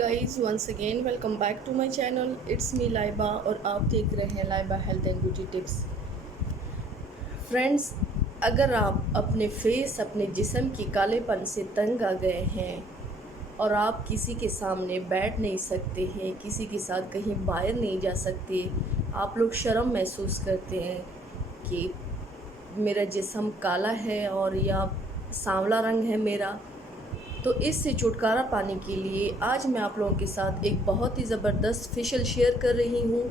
Guys once again welcome back to my channel. It's me Laiba और आप देख रहे हैं Laiba health and beauty tips. Friends, अगर आप अपने फेस अपने जिस्म की कालेपन से तंग आ गए हैं और आप किसी के सामने बैठ नहीं सकते हैं, किसी के साथ कहीं बाहर नहीं जा सकते, आप लोग शर्म महसूस करते हैं कि मेरा जिस्म काला है और या सांवला रंग है मेरा, तो इससे छुटकारा पाने के लिए आज मैं आप लोगों के साथ एक बहुत ही ज़बरदस्त फेशियल शेयर कर रही हूँ,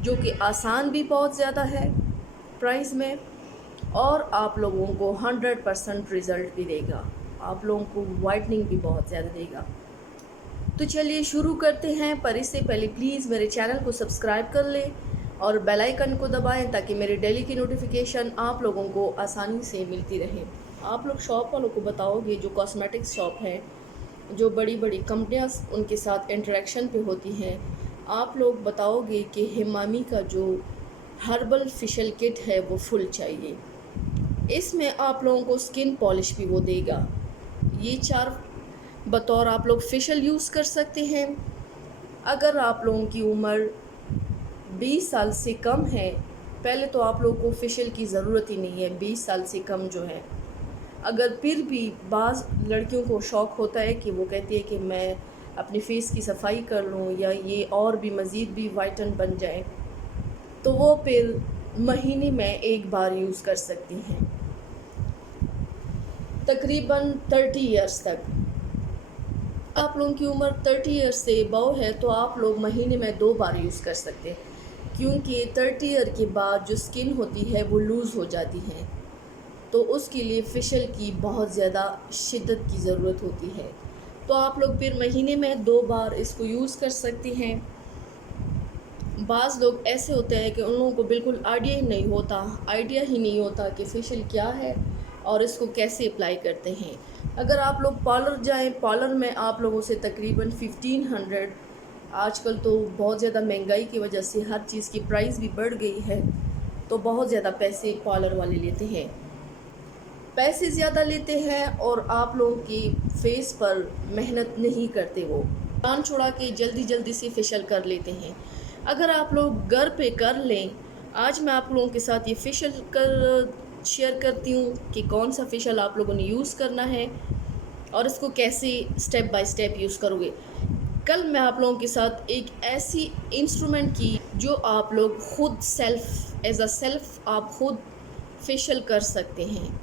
जो कि आसान भी बहुत ज़्यादा है प्राइस में और आप लोगों को 100% रिज़ल्ट भी देगा। आप लोगों को वाइटनिंग भी बहुत ज़्यादा देगा। तो चलिए शुरू करते हैं, पर इससे पहले प्लीज़ मेरे चैनल को सब्सक्राइब कर लें और बेल आइकन को दबाएं ताकि मेरे डेली की नोटिफिकेशन आप लोगों को आसानी से मिलती रहे। आप लोग शॉप वालों को बताओगे, जो कॉस्मेटिक्स शॉप हैं, जो बड़ी बड़ी कंपनियां उनके साथ इंटरेक्शन पे होती हैं, आप लोग बताओगे कि हिमामी का जो हर्बल फेशियल किट है वो फुल चाहिए। इसमें आप लोगों को स्किन पॉलिश भी वो देगा। ये 4 बतौर आप लोग फेशियल यूज़ कर सकते हैं। अगर आप लोगों की उम्र 20 साल से कम है, पहले तो आप लोगों को फेशियल की ज़रूरत ही नहीं है। 20 साल से कम जो है, अगर फिर भी बाज़ लड़कियों को शौक़ होता है कि वो कहती है कि मैं अपने फेस की सफाई कर लूँ या ये और भी मज़ीद भी वाइटन बन जाए, तो वो फिर महीने में एक बार यूज़ कर सकती हैं, तकरीबन 30 इयर्स तक। आप लोगों की उम्र 30 इयर्स से अबव है तो आप लोग महीने में 2 बार यूज़ कर सकते हैं, क्योंकि 30 ईयर के बाद जो स्किन होती है वो लूज़ हो जाती है, तो उसके लिए फेशियल की बहुत ज़्यादा शिद्दत की ज़रूरत होती है। तो आप लोग फिर महीने में 2 बार इसको यूज़ कर सकते हैं। बाज़ लोग ऐसे होते हैं कि उन लोगों को बिल्कुल आइडिया ही नहीं होता कि फेशियल क्या है और इसको कैसे अप्लाई करते हैं। अगर आप लोग पार्लर जाएं, पार्लर में आप लोगों से तकरीबन 1500, आजकल तो बहुत ज़्यादा महंगाई की वजह से हर चीज़ की प्राइस भी बढ़ गई है, तो बहुत ज़्यादा पैसे पार्लर वाले लेते हैं, पैसे ज़्यादा लेते हैं और आप लोगों की फेस पर मेहनत नहीं करते। वो जान छुड़ा के जल्दी जल्दी से फेशियल कर लेते हैं। अगर आप लोग घर पे कर लें, आज मैं आप लोगों के साथ ये फेशियल शेयर करती हूँ कि कौन सा फेशियल आप लोगों ने यूज़ करना है और इसको कैसे स्टेप बाय स्टेप यूज़ करोगे। कल मैं आप लोगों के साथ एक ऐसी इंस्ट्रूमेंट की जो आप लोग खुद सेल्फ आप खुद फेशियल कर सकते हैं,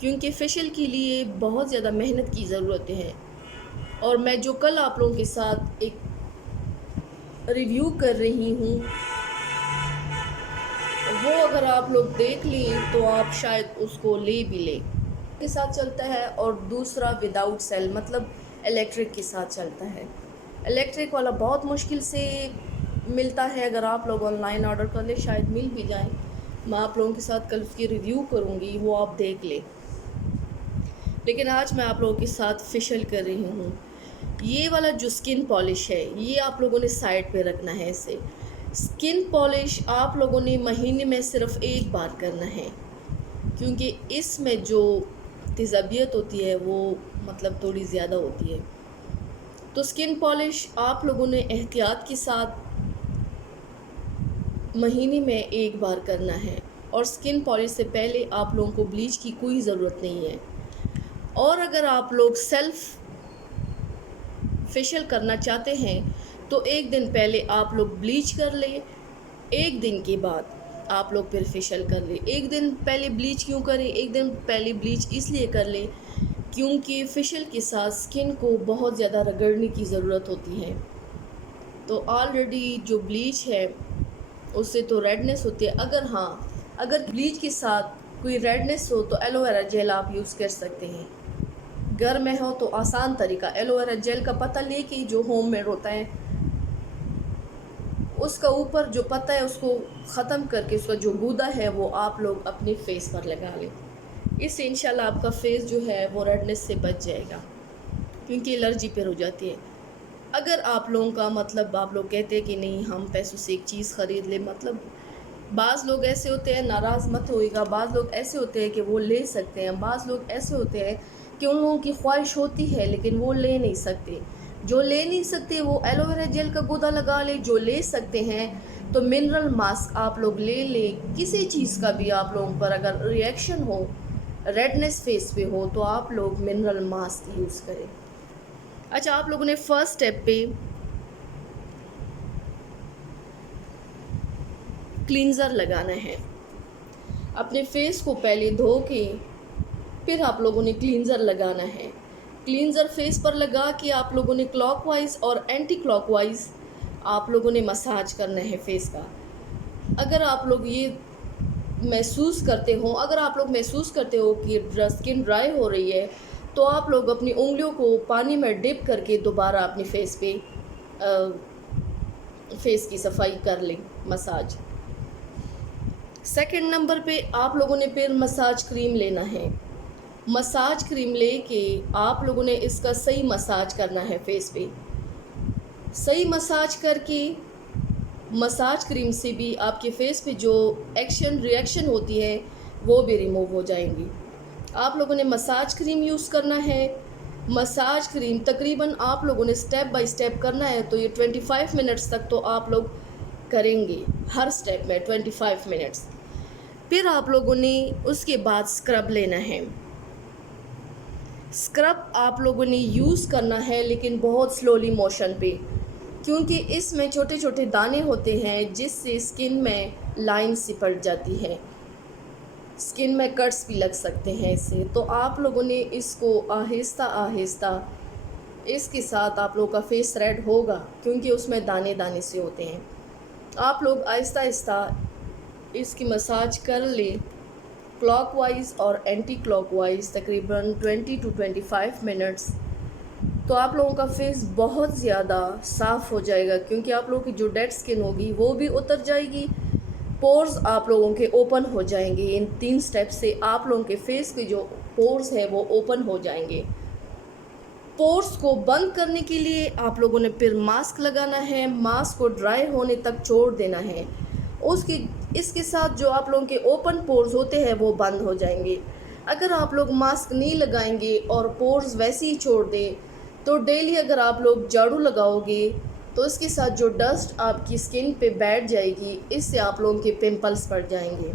क्योंकि फेशियल के लिए बहुत ज़्यादा मेहनत की ज़रूरतें हैं। और मैं जो कल आप लोगों के साथ एक रिव्यू कर रही हूँ, वो अगर आप लोग देख लें तो आप शायद उसको ले भी लें। के साथ चलता है और दूसरा विदाउट सेल मतलब इलेक्ट्रिक के साथ चलता है। इलेक्ट्रिक वाला बहुत मुश्किल से मिलता है, अगर आप लोग ऑनलाइन ऑर्डर कर ले शायद मिल भी जाए। मैं आप लोगों के साथ कल उसकी रिव्यू करूँगी, वो आप देख लें। लेकिन आज मैं आप लोगों के साथ फेशियल कर रही हूँ। ये वाला जो स्किन पॉलिश है, ये आप लोगों ने साइड पे रखना है। इसे स्किन पॉलिश आप लोगों ने महीने में सिर्फ 1 बार करना है, क्योंकि इसमें जो तेज़ाबियत होती है वो मतलब थोड़ी ज़्यादा होती है। तो स्किन पॉलिश आप लोगों ने एहतियात के साथ महीने में 1 बार करना है। और स्किन पॉलिश से पहले आप लोगों को ब्लीच की कोई ज़रूरत नहीं है। और अगर आप लोग सेल्फ फेशियल करना चाहते हैं तो 1 दिन पहले आप लोग ब्लीच कर लें, 1 दिन के बाद आप लोग फिर फेशियल कर लें। 1 दिन पहले ब्लीच क्यों करें? 1 दिन पहले ब्लीच इसलिए कर लें क्योंकि फेशियल के साथ स्किन को बहुत ज़्यादा रगड़ने की ज़रूरत होती है। तो ऑलरेडी जो ब्लीच है उससे तो रेडनेस होती है। अगर ब्लीच के साथ कोई रेडनेस हो तो एलोवेरा जेल आप यूज़ कर सकते हैं। घर में हो तो आसान तरीका, एलोवेरा जेल का पत्ता लेके, जो होममेड होता है, उसका ऊपर जो पत्ता है उसको ख़त्म करके उसका जो गूदा है वो आप लोग अपने फेस पर लगा लें। इससे इंशाल्लाह आपका फेस जो है वो रेडनेस से बच जाएगा, क्योंकि एलर्जी पर हो जाती है। अगर आप लोगों का मतलब आप लोग कहते हैं कि नहीं हम पैसों से एक चीज़ ख़रीद ले, मतलब बाज़ लोग ऐसे होते हैं, नाराज़ मत होइएगा, बाज़ लोग ऐसे होते हैं कि वो ले सकते हैं, बाज़ लोग ऐसे होते हैं कि उन लोगों की ख्वाहिश होती है लेकिन वो ले नहीं सकते। जो ले नहीं सकते वो एलोवेरा जेल का गूदा लगा ले, जो ले सकते हैं तो मिनरल मास्क आप लोग ले लें। किसी चीज़ का भी आप लोगों पर अगर रिएक्शन हो, रेडनेस फेस पे हो, तो आप लोग मिनरल मास्क यूज़ करें। अच्छा, आप लोगों ने फर्स्ट स्टेप पे क्लींजर लगाना है। अपने फेस को पहले धो के फिर आप लोगों ने क्लींजर लगाना है। क्लींजर फेस पर लगा के आप लोगों ने क्लॉकवाइज और एंटी क्लॉकवाइज आप लोगों ने मसाज करना है फेस का। अगर आप लोग ये महसूस करते हो, अगर आप लोग महसूस करते हो कि स्किन ड्राई हो रही है, तो आप लोग अपनी उंगलियों को पानी में डिप करके दोबारा अपनी फेस पे फेस की सफाई कर लें, मसाज। सेकंड नंबर पे आप लोगों ने फिर मसाज क्रीम लेना है। मसाज क्रीम लेके आप लोगों ने इसका सही मसाज करना है फेस पे। सही मसाज करके मसाज क्रीम से भी आपके फेस पे जो रिएक्शन होती है वो भी रिमूव हो जाएंगी। आप लोगों ने मसाज क्रीम यूज़ करना है। मसाज क्रीम तकरीबन आप लोगों ने स्टेप बाय स्टेप करना है, तो ये 25 मिनट्स तक तो आप लोग करेंगे, हर स्टेप में 25 मिनट्स। फिर आप लोगों ने उसके बाद स्क्रब लेना है। स्क्रब आप लोगों ने यूज़ करना है लेकिन बहुत स्लोली मोशन पे, क्योंकि इसमें छोटे छोटे दाने होते हैं जिससे स्किन में लाइन सिपट जाती है, स्किन में कट्स भी लग सकते हैं इससे। तो आप लोगों ने इसको आहिस्ता आहिस्ता, इसके साथ आप लोगों का फेस रेड होगा क्योंकि उसमें दाने दाने से होते हैं। आप लोग आहिस्ता आहिस्ता इसकी मसाज कर ले, क्लॉकवाइज और एंटी क्लॉकवाइज, तकरीबन 20 to 25 मिनट्स। तो आप लोगों का फेस बहुत ज़्यादा साफ़ हो जाएगा, क्योंकि आप लोगों की जो डेड स्किन होगी वो भी उतर जाएगी, पोर्स आप लोगों के ओपन हो जाएंगे। इन 3 स्टेप से आप लोगों के फेस के जो पोर्स है वो ओपन हो जाएंगे। पोर्स को बंद करने के लिए आप लोगों ने फिर मास्क लगाना है। मास्क को ड्राई होने तक छोड़ देना है। इसके साथ जो आप लोगों के ओपन पोर्स होते हैं वो बंद हो जाएंगे। अगर आप लोग मास्क नहीं लगाएंगे और पोर्स वैसे ही छोड़ दें, तो डेली अगर आप लोग झाड़ू लगाओगे तो इसके साथ जो डस्ट आपकी स्किन पे बैठ जाएगी, इससे आप लोगों के पिंपल्स पड़ जाएंगे।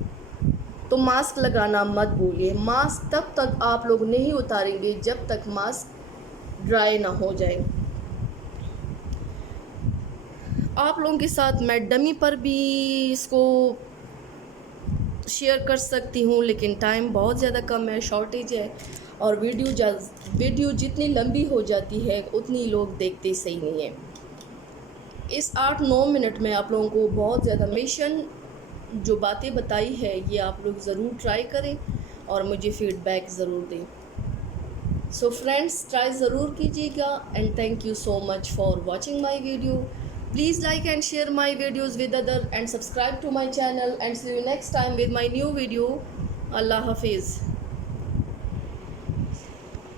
तो मास्क लगाना मत भूलिए। मास्क तब तक आप लोग नहीं उतारेंगे जब तक मास्क ड्राई ना हो जाए। आप लोगों के साथ मैं डमी पर भी इसको शेयर कर सकती हूँ, लेकिन टाइम बहुत ज़्यादा कम है, शॉर्टेज है, और वीडियो जितनी लंबी हो जाती है उतनी लोग देखते सही नहीं है। इस 8-9 मिनट में आप लोगों को बहुत ज़्यादा मिशन जो बातें बताई है ये आप लोग ज़रूर ट्राई करें और मुझे फीडबैक ज़रूर दें। सो फ्रेंड्स, ट्राई ज़रूर कीजिएगा and thank you so much for watching my video. Please like and share my videos with others and subscribe to my channel, and see you next time with my new video. Allah Hafiz.